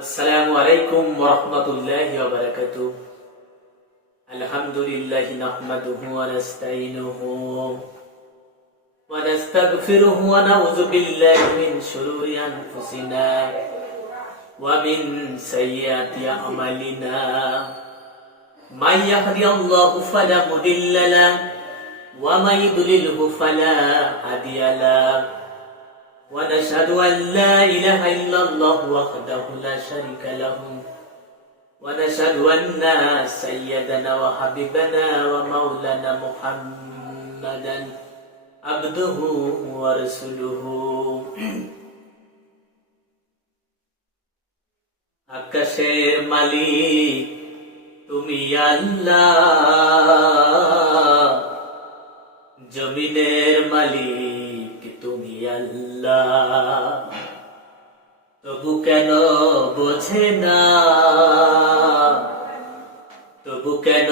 আসসালামু আলাইকুম ওয়া রাহমাতুল্লাহি ওয়া বারাকাতুহু। আলহামদুলিল্লাহি নাহমাদুহু ওয়া নাস্তাঈনুহু ওয়া নাস্তাগফিরুহু ওয়া নাউযু বিল্লাহি মিন শুরুরি আনফুসিনা ওয়া মিন সাইয়্যাতি আমালিনা। মান ইয়াহদিয়াল্লাহু ফালা মুদিল্লা লাহু ওয়া মান ইউদ্লিলহু ফালা হাদিয়া লাহু। ونشهد أن لا إله إلا الله وحده لا شريك له ونشهد أن سيدنا وحبيبنا ومولانا محمدا عبده ورسوله। আকাশের মালিক তুমি আল্লাহ, জমিনের মালিক তুমি আল্লাহ, তবু কেন বোঝে না, তবু কেন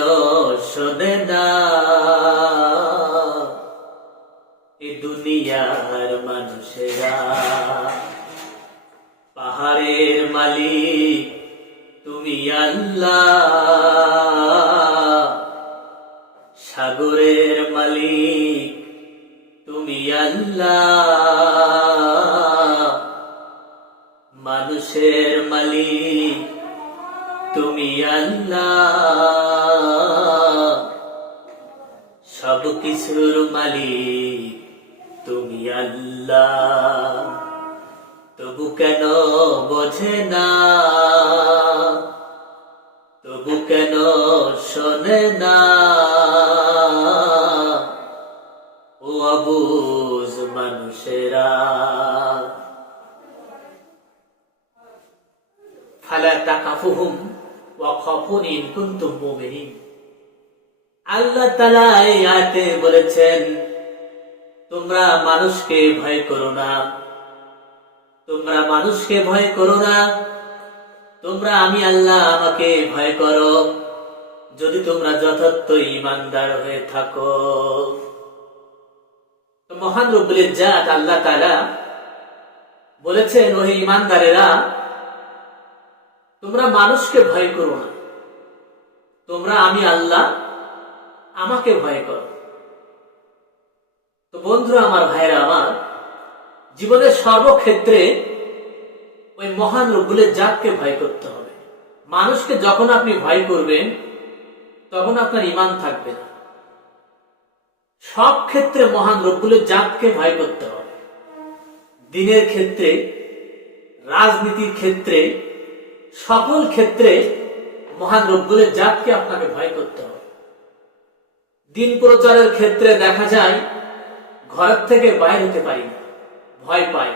শোনে না এ দুনিয়ার মানুষেরা। পাহাড়ের মালিক তুমি আল্লাহ, সাগরের মালিক তুমি আল্লাহ, মানুষের মালিক তুমি আল্লাহ, সবকিছুর মালিক তুমি আল্লাহ, তবু কেন বোঝে না, তবু কেন শোনে না ও অবুঝ মানুষেরা। ফালা তাকাফুহুম ওয়া খাফুনি ইন কুনতুম মুমিনিন। আল্লাহ তাআলা এই আয়াতে বলেছেন, তোমরা মানুষকে ভয় করো না, তোমরা মানুষকে ভয় করো না, তোমরা আমি আল্লাহ আমাকে ভয় করো যদি তোমরা যথার্থ ঈমানদার হয়ে থাকো। মহান রব্বুল ইজ্জাত আল্লাহ তাআলা বলেছেন, ওহে ঈমানদারেরা, তোমরা মানুষকে ভয় করো না, তোমরা আমি আল্লাহ আমাকে ভয় করো। তো বন্ধুরা আমার, ভাইরা আমার, জীবনের সর্বক্ষেত্রে ওই মহান রব্বুল ইজ্জাতকে ভয় করতে হবে। মানুষকে যখন আপনি ভয় করবেন তখন আপনার ঈমান থাকবে না। সব ক্ষেত্রে মহান রব্বুল ইজ্জাতকে ভয় করতে হবে। দিনের ক্ষেত্রে, রাজনীতির ক্ষেত্রে, সকল ক্ষেত্রে মহান রব্বুল ইজ্জাতকে আপনাকে ভয় করতে হবে। দিন প্রচারের ক্ষেত্রে দেখা যায় ঘরের থেকে বাইরে হতে পারি না, ভয় পাই।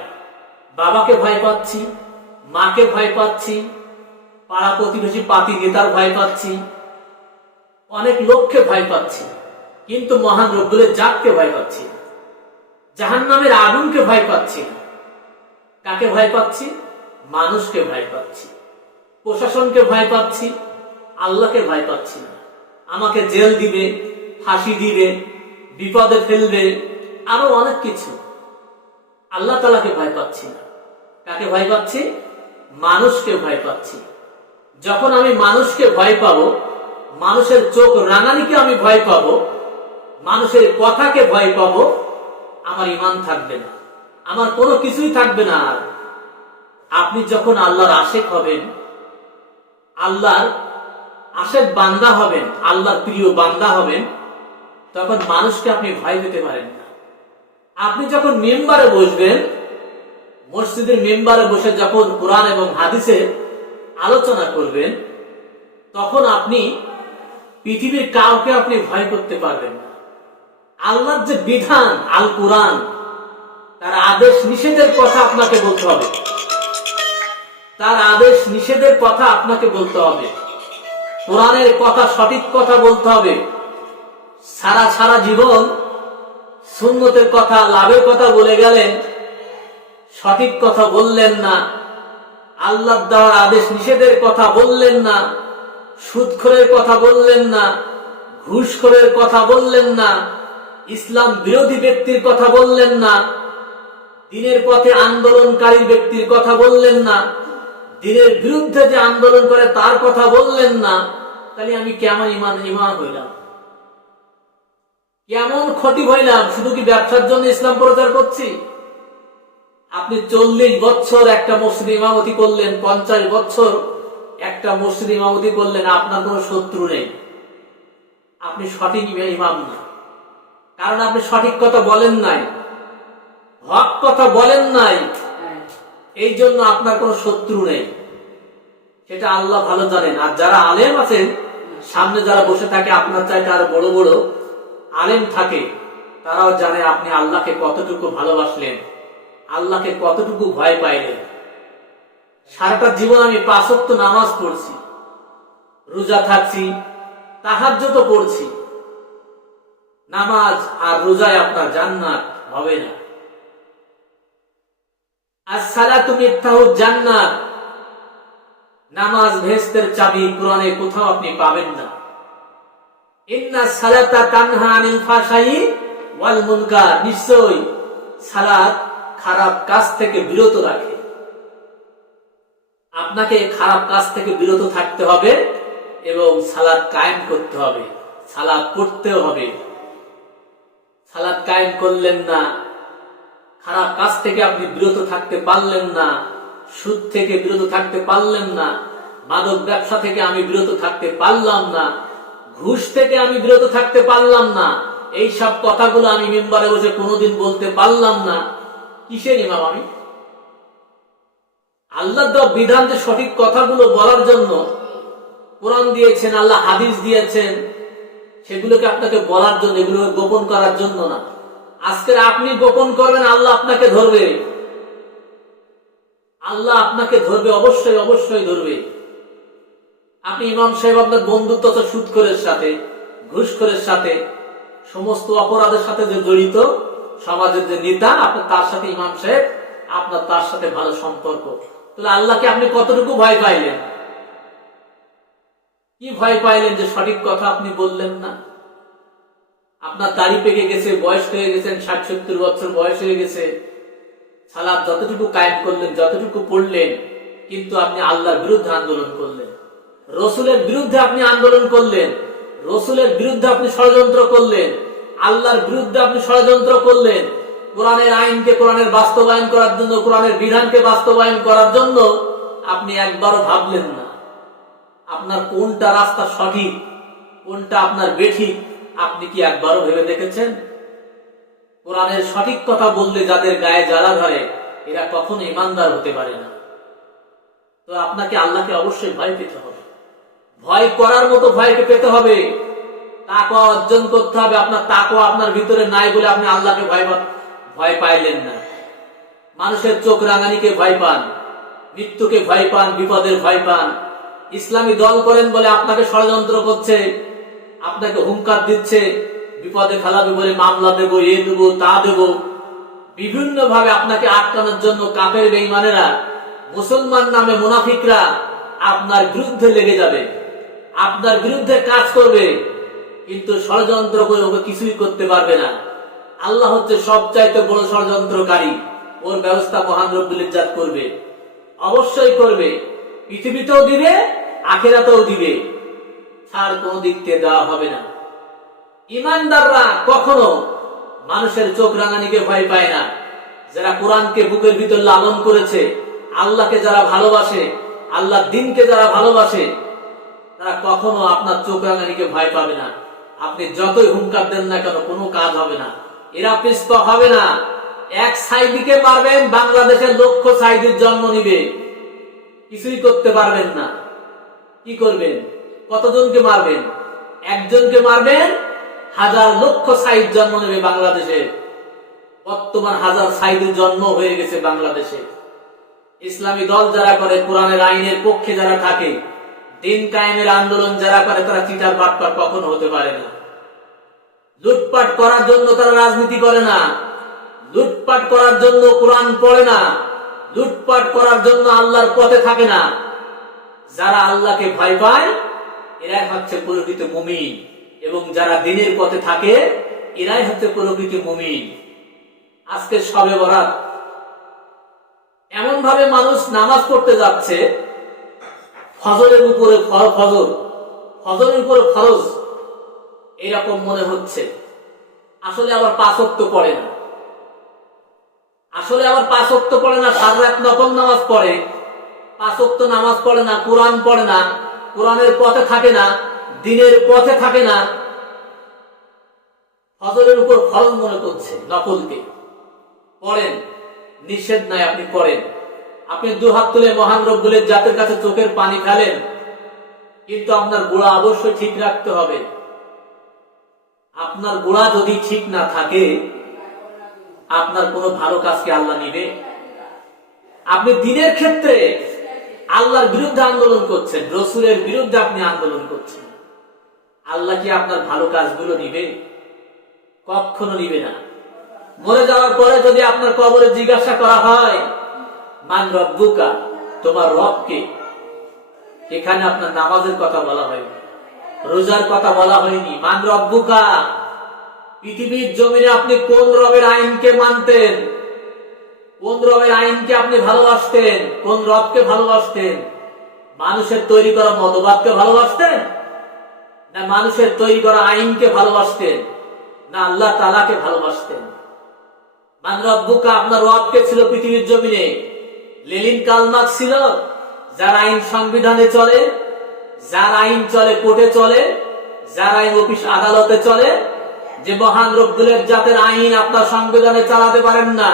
বাবাকে ভয় পাচ্ছি, মাকে ভয় পাচ্ছি, পাড়া প্রতিবেশী পাতি নেতার ভয় পাচ্ছি, অনেক লোককে ভয় পাচ্ছি, কিন্তু মহান রব্বুল ইজ্জাতকে ভয় পাচ্ছি না। জাহান্নামের আগুনকে ভয় পাচ্ছি না। কাকে ভয় পাচ্ছি? মানুষকে ভয় পাচ্ছি, প্রশাসনকে ভয় পাচ্ছি, আল্লাহকে ভয় পাচ্ছি না। আমাকে জেল দিবে, ফাঁসি দিবে, বিপদে ফেলবে, আরো অনেক কিছু। আল্লাহ তাআলাকে ভয় পাচ্ছি না। কাকে ভয় পাচ্ছি? মানুষকে ভয় পাচ্ছি। যখন আমি মানুষকে ভয় পাবো, মানুষের চোখ রাঙানিকে আমি ভয় পাবো, মানুষের কথাকে ভয় পাবো, আমার ঈমান থাকবে না, আমার কোনো কিছুই থাকবে না। আর আপনি যখন আল্লাহর আশেক হবেন, আল্লাহর আশেক বান্দা হবেন, আল্লাহর প্রিয় বান্দা হবেন, তখন মানুষকে আপনি ভয় পেতে পারেন না। আপনি যখন মেম্বারে বসবেন, মসজিদের মেম্বারে বসে যখন কোরআন এবং হাদিসের আলোচনা করবেন, তখন আপনি পৃথিবীর কাউকে আপনি ভয় করতে পারবেন না। আল্লাহর যে বিধান আল কোরআন, তার আদেশ নিষেধের কথা আপনাকে বলতে হবে, তার আদেশ নিষেধের কথা আপনাকে বলতে হবে, কোরআনের কথা, সঠিক কথা বলতে হবে। সারা জীবন সুন্নতের কথা, লাভের কথা বলে গেলেন, সঠিক কথা বললেন না, আল্লাহর দেওয়া আদেশ নিষেধের কথা বললেন না, সুদখোরের কথা বললেন না, ঘুষখোরের কথা বললেন না, ইসলাম বিরোধী ব্যক্তির কথা বললেন না, দিনের পথে আন্দোলনকারী ব্যক্তির কথা বললেন না, দিনের বিরুদ্ধে যে আন্দোলন করে তার কথা বললেন না, তাহলে আমি কেমন ইমান হইলাম, কেমন খটিব হইলাম? শুধু কি ব্যবসার জন্য ইসলাম প্রচার করছি? আপনি 40 বছর একটা মসজিদ ইমামতি করলেন, 50 বছর একটা মসজিদ ইমামতি করলেন, আপনার কোনো শত্রু নেই, আপনি সঠিক ইমাম না। কারণ আপনি সঠিক কথা বলেন নাই, হক কথা বলেন নাই, এই জন্য আপনার কোনো শত্রু নেই। সেটা আল্লাহ ভালো জানেন। আর যারা আলেম আছেন, সামনে যারা বসে থাকে, আপনার চাইতে আরো বড় বড় আলেম থাকে, তারাও জানে আপনি আল্লাহকে কতটুকু ভালোবাসলেন, আল্লাহকে কতটুকু ভয় পাইলেন। সারাটা জীবন আমি 5 ওয়াক্ত নামাজ পড়ছি, রোজা থাকছি, তাহাজ্জুদ পড়ছি। নামাজ আর রোজায় আপনার জান্নাত হবে না। as-salatu miftahu জান্নাত, নামাজ বেহেশতের চাবি, কোরআনে কোথাও আপনি পাবেন না। ইন্না সালাতা তানহা আনিল ফাহশাই ওয়াল মুনকার, নিশ্চয়ই সালাত খারাপ কাজ থেকে বিরত রাখে। আপনাকে খারাপ কাজ থেকে বিরত থাকতে হবে এবং সালাত কায়েম করতে হবে, সালাত পড়তেও হবে। সালাত কায়েম করলেন না, খারাপ কাজ থেকে আপনি বিরত থাকতে পারলেন না, সুদ থেকে বিরত থাকতে পারলেন না, মাদক ব্যবসা থেকে আমি বিরত থাকতে পারলাম না, ঘুষ থেকে আমি বিরত থাকতে পারলাম না, এই সব কথাগুলো আমি মিম্বারে বসে কোনোদিন বলতে পারলাম না। কিসের ইমাম আমি? আল্লাহ দেওয়া বিধান যে সঠিক কথাগুলো বলার জন্য কোরআন দিয়েছেন, আল্লাহ হাদিস দিয়েছেন, সেগুলোকে আপনাকে বলার জন্য, এগুলোকে গোপন করার জন্য না। আজকে আপনি গোপন করবেন, আল্লাহ আপনাকে ধরবে, আল্লাহ আপনাকে ধরবে, অবশ্যই অবশ্যই ধরবে। আপনি ইমাম সাহেব আপনার বন্ধুত্ব আছে সুদখোরের সাথে, ঘুষখোরের সাথে, সমস্ত অপরাধের সাথে যে জড়িত সমাজের যে নেতা, আপনার তার সাথে ইমাম সাহেব, আপনার তার সাথে ভালো সম্পর্ক। তাহলে আল্লাহকে আপনি কতটুকু ভয় পাইলেন? কি ভয় পাইলেন যে সঠিক কথা আপনি বললেন না? আপনার দাড়ি পেকে গেছে, বয়স হয়ে গেছেন, 60-70 বছর বয়স হয়ে গেছে, সালাত যতটুকু কায়েম করলেন, যতটুকু পড়লেন, কিন্তু আপনি আল্লাহর বিরুদ্ধে আন্দোলন করলেন, রসুলের বিরুদ্ধে আপনি আন্দোলন করলেন, রসুলের বিরুদ্ধে আপনি ষড়যন্ত্র করলেন, আল্লাহর বিরুদ্ধে আপনি ষড়যন্ত্র করলেন। কোরআনের আইনকে, কোরআনের বাস্তবায়ন করার জন্য, কোরআনের বিধানকে বাস্তবায়ন করার জন্য আপনি একবারও ভাবলেন না। আপনার কোনটা রাস্তা সঠিক, কোনটা আপনার বেঠিক, আপনি কি একবারও ভেবে দেখেছেন? কোরআনের সঠিক কথা বললে যাদের গায়ে জ্বালা ধরে, এরা কখনো ইমানদার হতে পারে না। তো আপনাকে আল্লাহকে অবশ্যই ভয় পেতে হবে, ভয় করার মতো ভয়কে পেতে হবে, তাকওয়া অর্জন করতে হবে। আপনার তাকওয়া আপনার ভিতরে নাই বলে আপনি আল্লাহকে ভয় পাইলেন না। মানুষের চোখ রাঙানিকে ভয় পান, মৃত্যুকে ভয় পান, বিপদের ভয় পান। ইসলামী দল করেন বলে আপনাকে ষড়যন্ত্র করছে, আপনাকে হুঙ্কার দিচ্ছে, বিপদে ফেলাবে বলে মামলা দেব, এ দেব, তা দেব, বিভিন্ন ভাবে আপনাকে আটকানোর জন্য কাফের বেঈমানেরা, মুসলমান নামে মুনাফিকরা আপনার বিরুদ্ধে লেগে যাবে, আপনার বিরুদ্ধে কাজ করবে, কিন্তু ষড়যন্ত্র করে ওকে কিছুই করতে পারবে না। আল্লাহ হচ্ছে সবচাইতে বড় ষড়যন্ত্রকারী, ওর ব্যবস্থা মহান রব্বুল ইজ্জত করবে, অবশ্যই করবে। পৃথিবীতেও দিবে, আখিরাতেও দিবে, ছাড় কোনো দিক থেকে দেওয়া হবে না। ইমানদাররা কখনো মানুষের চোখ রাঙানিকে ভয় পায় না। যারা কোরআনকে বুকের ভিতর লালন করেছে, আল্লাহকে যারা ভালোবাসে, আল্লাহর দ্বীনকে যারা ভালোবাসে, তারা কখনো আপনার চোখ রাঙানিকে ভয় পাবে না। আপনি যতই হুঙ্কার দেন না কেন, কোনো কাজ হবে না, এরা পিছপা হবে না। এক সাইদিকে মারবেন, বাংলাদেশের লক্ষ সাইদির জন্ম নিবে, কিছুই করতে পারবেন না। কি করবেন? কতজনকে মারবেন? একজনকে মারবেন, 1000 লক্ষ সাইদ জন্ম নেবে বাংলাদেশে। বর্তমান 1000 সাইদের জন্ম হয়ে গেছে বাংলাদেশে। ইসলামী দল যারা করে, কোরআনের আইনের পক্ষে যারা থাকে, দিন কায়েমের আন্দোলন যারা করে, তারা চিটার বাটপার কখনো হতে পারে না। লুটপাট করার জন্য তারা রাজনীতি করে না, লুটপাট করার জন্য কোরআন পড়ে না, লুটপাট করার জন্য আল্লাহর পথে থাকে না। যারা আল্লাহকে ভয় পায়, এরাই হচ্ছে প্রকৃত মুমিন, এবং যারা দ্বীনের পথে থাকে, এরাই হচ্ছে প্রকৃত মুমিন। আজকে শবে বরাত, এমন ভাবে মানুষ নামাজ পড়তে যাচ্ছে, ফজরের উপরে ফজরের উপরে ফরজ এরকম মনে হচ্ছে, আসলে আবার 5 ওয়াক্ত পড়ে না, সারা রাত নফল নামাজ পড়ে, 5 ওয়াক্ত নামাজ পড়ে না, কোরআন পড়ে না, কোরআনের পথে থাকে না, দ্বীনের পথে থাকে না, ফজরের উপর ফরজ মনে করছে, নফলকে পড়েন, নিষেধ নাই, আপনি পড়েন। আপনি 2 হাত তুলে মহান রব্বুল জাতের কাছে চোখের পানি ফেলেন, কিন্তু আপনার গোড়া অবশ্যই ঠিক রাখতে হবে। আপনার গোড়া যদি ঠিক না থাকে, আপনার কোনো ভালো কাজকে আল্লাহ নিবে? আপনি দ্বীনের ক্ষেত্রে আল্লাহর বিরুদ্ধে আন্দোলন করছেন, রসুলের বিরুদ্ধে আপনি আন্দোলন করছেন, আল্লাহ কি আপনার ভালো কাজগুলো নিবে? কখনো নিবে না। মরে যাওয়ার পরে যদি আপনার কবরে জিজ্ঞাসা করা হয় মান রব্বুকা, তোমার রব কে, এখানে আপনার নামাজের কথা বলা হয়নি, রোজার কথা বলা হয়নি। মান রব্বুকা, পৃথিবীর জমিনে আপনি কোন রবের আইনকে মানতেন, কোন রবের আইনকে আপনি ভালোবাসতেন, কোন রবকে ভালোবাসতেন? মানুষের তৈরি করা মতবাদকে ভালোবাসতেন, না মানুষের তৈরি করা আইনকে ভালোবাসতেন, না আল্লাহ তাআলাকে ভালোবাসতেন? মান রব্বুকা, আপনার রবকে ছিল পৃথিবীর জমিনে লেনিন কার্ল মার্কস ছিল, যার আইন সংবিধানে চলে, যার আইন চলে কোর্টে চলে, যার আইন অফিস আদালতে চলে। যে মহান রব্বুল জাতের আইন আপনার সংবিধানে চালাতে পারেন না,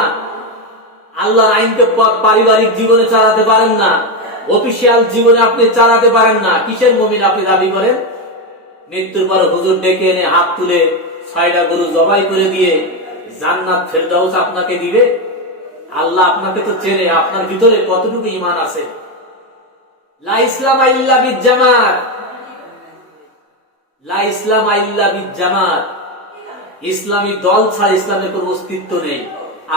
আল্লাহর আইনকে পারিবারিক জীবনে চালাতে পারেন না, অফিসিয়াল জীবনে আপনি চালাতে পারেন না, কিসের মুমিন আপনি দাবি করেন? মৃত্যুর পর হুজুর ডেকে এনে হাত তুলে 6টা গরু জবাই করে দিয়ে জান্নাত ফেরদাউস আপনাকে দিবে? আল্লাহ আপনাকে তো চেনে, আপনার ভিতরে কতটুকু ঈমান আছে। লা ইসলাম ইল্লা বিল জামাত, লা ইসলাম ইল্লা বিল জামাত। ইসলামী দল ছাড়া ইসলামের কোনো অস্তিত্ব নেই,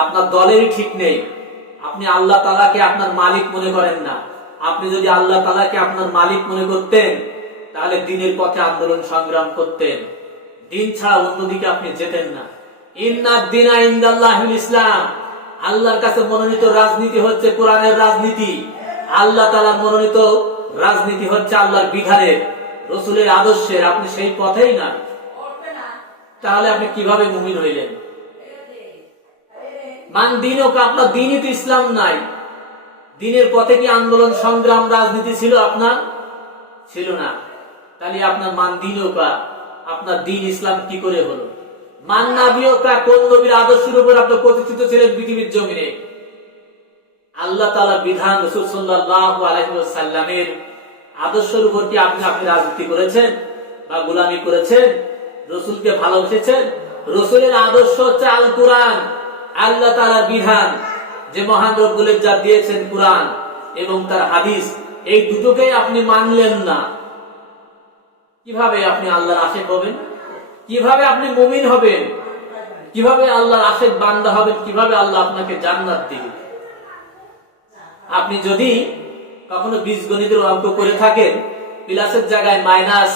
আপনার দলেরই ঠিক নেই। আপনি আল্লাহ তাআলাকে আপনার মালিক মনে করেন না। আপনি যদি আল্লাহ তাআলাকে আপনার মালিক মনে করতেন, তাহলে দ্বীনের পথে আন্দোলন সংগ্রাম করতেন, দ্বীন ছাড়া অন্যদিকে আপনি যেতেন না। ইন্নাদ দীনা ইনদাল্লাহিল ইসলাম, আল্লাহর কাছে মনোনীত রাজনীতি হচ্ছে কোরআনের রাজনীতি, আল্লাহ তাআলা মনোনীত রাজনীতি হচ্ছে আল্লাহর বিধানের, রসুলের আদর্শের। আপনি সেই পথেই না, তাহলে আপনি কিভাবে মুমিন হইলেন? মান দীনক, আপনার দীনই তো ইসলাম নাই। দ্বীনের পথে কি আন্দোলন সংগ্রাম রাজনীতি ছিল আপনার? ছিল না। তাহলে আপনার মান দীনকা, আপনার দ্বীন ইসলাম কি করে হলো? মান নাবিয়কা, কোন নবীর আদর্শের উপর আপনি প্রতিষ্ঠিত ছিলেন পৃথিবীর জমিনে? আল্লাহ তাআলার বিধান, রাসূল সাল্লাল্লাহু আলাইহি ওয়াসাল্লামের আদর্শের উপর কি আপনি রাজনীতি করেছেন বা গোলামি করেছেন? রসুলকে ভালোবেসেছেন? রসুলের আদর্শ হচ্ছে আল কুরআন, আল্লাহ তাআলার বিধান, যে মহান রব্বুল ইজ্জত দিয়েছেন কুরআন এবং তার হাদিস, এই দুটোকেই আপনি মানলেন না। কিভাবে আপনি আল্লাহর আশিক হবেন? কিভাবে আপনি মুমিন হবেন? কিভাবে আল্লাহর আশিক বান্দা হবেন? কিভাবে আল্লাহ আপনাকে জান্নাত দিবেন? আপনি যদি কখনো বীজগণিতের অঙ্ক করে থাকেন, প্লাসের জায়গায় মাইনাস,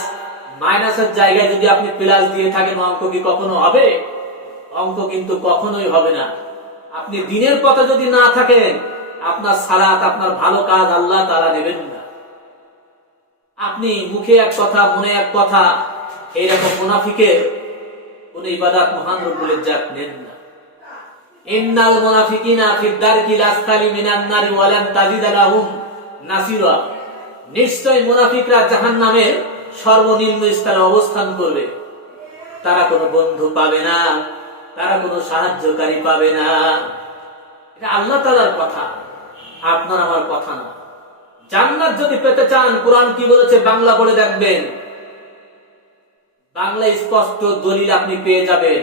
মাইনাসের জায়গায় যদি আপনি প্লাস দিয়ে থাকেন, অঙ্ক কি কখনো হবে? অঙ্ক কিন্তু কখনোই হবে না। আপনি দ্বীনের পথে যদি না থাকেন, আপনার সালাত, আপনার ভালো কাজ আল্লাহ তাআলা নেবেন না। আপনি মুখে এক কথা মনে এক কথা, এইরকম মুনাফিকের কোন ইবাদত মহান রব্বুল ইজ্জত নেন না। ইন্নাল মুনাফিকিনা ফিদ দারকিল আসফালি মিনান নারি ওয়া লান তাজিদ লাহুম নাসিরা, নিশ্চয় মুনাফিকরা জাহান্নামের সর্বনিম্ন স্তরে অবস্থান করবে। তারা কোনো বন্ধু পাবে না, তারা কোনো সাহায্যকারী পাবে না। এটা আল্লাহ তাআলার কথা, আপনার আমার কথা না। জান্নাত যদি পেতে চান, কোরআন কি বলেছে বাংলা বলে দেখবেন, বাংলা স্পষ্ট দলিল আপনি পেয়ে যাবেন।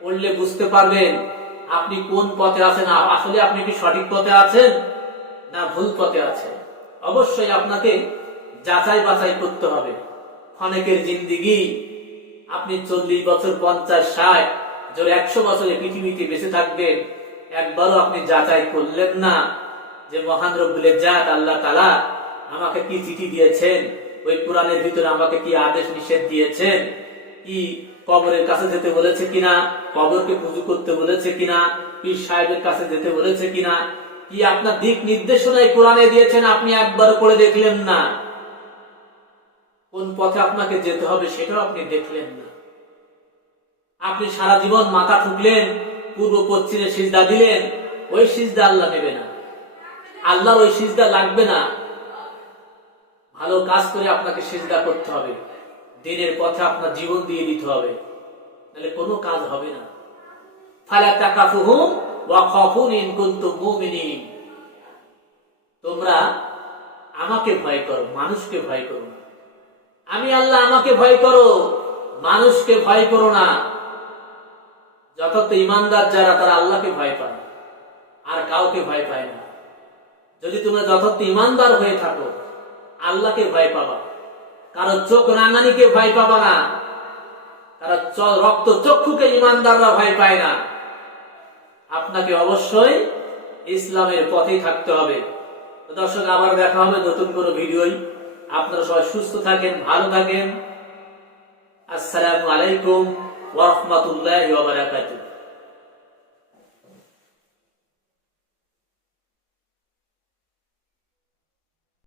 পড়লে বুঝতে পারবেন আপনি কোন পথে আছেন, আসলে আপনি কি সঠিক পথে আছেন না ভুল পথে আছেন। অবশ্যই আপনাকে যাচাই বাছাই করতে হবে। অনেকের জিন্দিগি, আপনি 40 বছর 50 60 জোর 100 বছরে পৃথিবীতে বেঁচে থাকবেন, একবারও আপনি যাচাই করলেন না যে মহান রব্বুল ইজ্জত আল্লাহ তাআলা আমাকে কি চিঠি দিয়েছেন, ওই কোরআনের ভিতরে আমাকে কি আদেশ নিষেধ দিয়েছেন, কি কবরের কাছে যেতে বলেছে কিনা, কবরকে পুজো করতে বলেছে কিনা, পীর সাহেবের কাছে যেতে বলেছে কিনা, কি আপনার দিক নির্দেশনায় কোরআনে দিয়েছেন, আপনি একবার পড়ে দেখলেন না। কোন পথে আপনাকে যেতে হবে সেটাও আপনি দেখলেন না। আপনি সারা জীবন মাথা ঠুকলেন, পূর্ব পশ্চিমে সিজদা দিলেন, ওই সিজদা আল্লাহ নেবে না, আল্লাহর ওই সিজদা লাগবে না। ভালো কাজ করে আপনাকে সিজদা করতে হবে, দিনের পথে আপনার জীবন দিয়ে দিতে হবে, তাহলে কোনো কাজ হবে না। ফালা তাকাফুহুম ওয়া খাফুনি ইন কুনতুম মুমিনিন। তোমরা আমাকে ভয় করো, মানুষকে ভয় করো না। আমি আল্লাহ, আমাকে ভয় করো, মানুষকে ভয় করো না। যথার্থ ইমানদার যারা, তারা আল্লাহকে ভয় পায়, আর কাউকে ভয় পায় না। যদি তোমরা যথার্থ ইমানদার হয়ে থাকো, আল্লাহকে ভয় পাবা, কারো চোখ রাঙানিকে ভয় পাবা না, কারো রক্ত চক্ষুকে ইমানদাররা ভয় পায় না। আপনাকে অবশ্যই ইসলামের পথেই থাকতে হবে। দর্শক, আবার দেখা হবে নতুন কোনো ভিডিওই। আপনারা সবাই সুস্থ থাকেন, ভালো থাকেন। আসসালামু আলাইকুম ওয়া রাহমাতুল্লাহি ওয়া বারাকাতুহু।